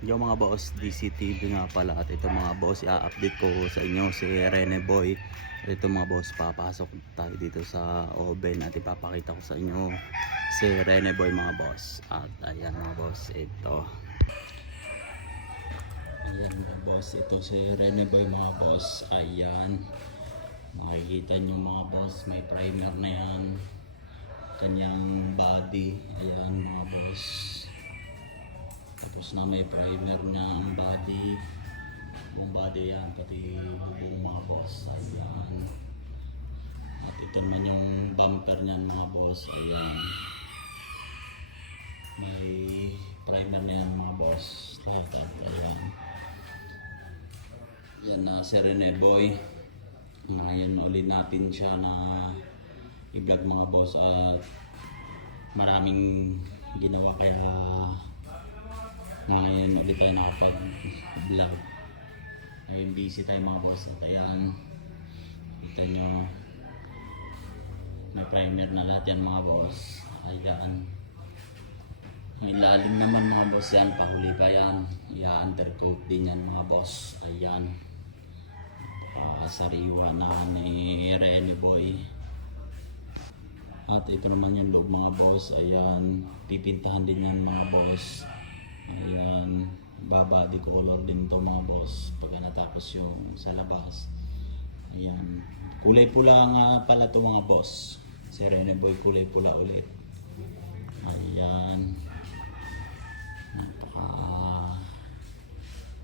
Yung mga boss, DCTV nga pala. At ito mga boss, i-update ko sa inyo si Rene Boy. At ito mga boss, papasok tayo dito sa oven at ipapakita ko sa inyo si Rene Boy mga boss. At ayan mga boss, ito. Ayan mga boss, ito si Rene Boy mga boss. Ayan. Makikita nyo mga boss, may primer na yan. Kanyang body. Ayan mga boss. Tapos na may primer na ang body. Buong body yan, pati buong mga boss. Ayan. At ito naman yung bumper niyan mga boss. Ayan. May primer na yan mga boss. Ayan. Yan na si Rene Boy. Ngayon ulit natin siya na i-vlog mga boss. At maraming ginawa kaya ngayon ulit tayo nakapag-vlog. Ngayon busy tayo mga boss. At ayan, kita nyo may primer na lahat yan mga boss. Ayan, may lalim naman mga boss yan, pahuli pa yan. I-undercoat din yan mga boss. Ayan, sariwa na ni Rene Boy. At ito naman yung loob mga boss. Ayan, pipintahan din yan mga boss. Ayan, body color din to mga boss pagka natapos yung sa labas. Ayan, kulay pula nga pala to mga boss. Si Rene Boy kulay pula ulit. Ayan,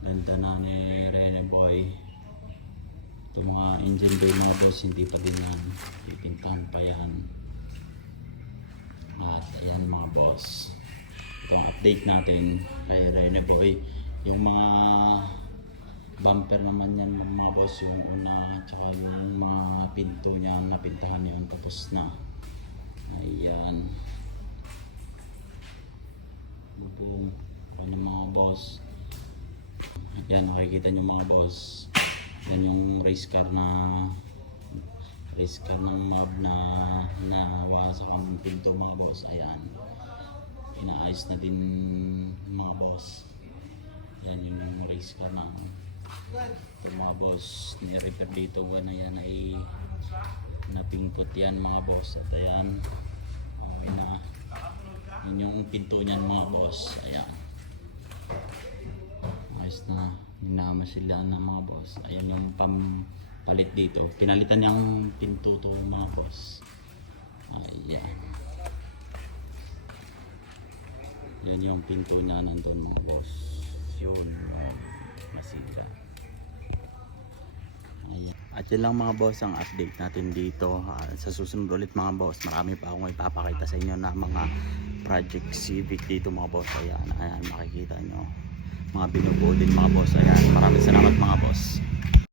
ganda na ni Rene Boy. Ito mga engine bay mga boss, hindi pa din yan, pipintahan pa yan. At ayan mga boss, itong update natin kay Rene Boy. Yung mga bumper naman yan mga boss, yung una tsaka yung mga pinto niya napintahan yun, tapos na. Ayan, boom. Ano mga boss, yan nakikita nyo mga boss. Yan yung race car ng mob na nawasak ang pinto mga boss. Ayan, inaayos na din mga boss. Yan yung race car ng ito mga boss, ni-repair dito ba na yan ay napingput yan mga boss. At ayan, okay na. Yun yung pinto niyan mga boss. Ayan, ayos na, hinama sila ng mga boss. Ayan yung palit dito, pinalitan niyang pinto to mga boss. Ayan, yan yung pinto niya nandun mga boss. Yun, masika. Ayan. At yun lang mga boss ang update natin dito. Sa susunod ulit mga boss, marami pa akong ipapakita sa inyo na mga project civic dito mga boss. Ayan, ayan makikita nyo mga binubuo din mga boss. Ayan, maraming salamat mga boss.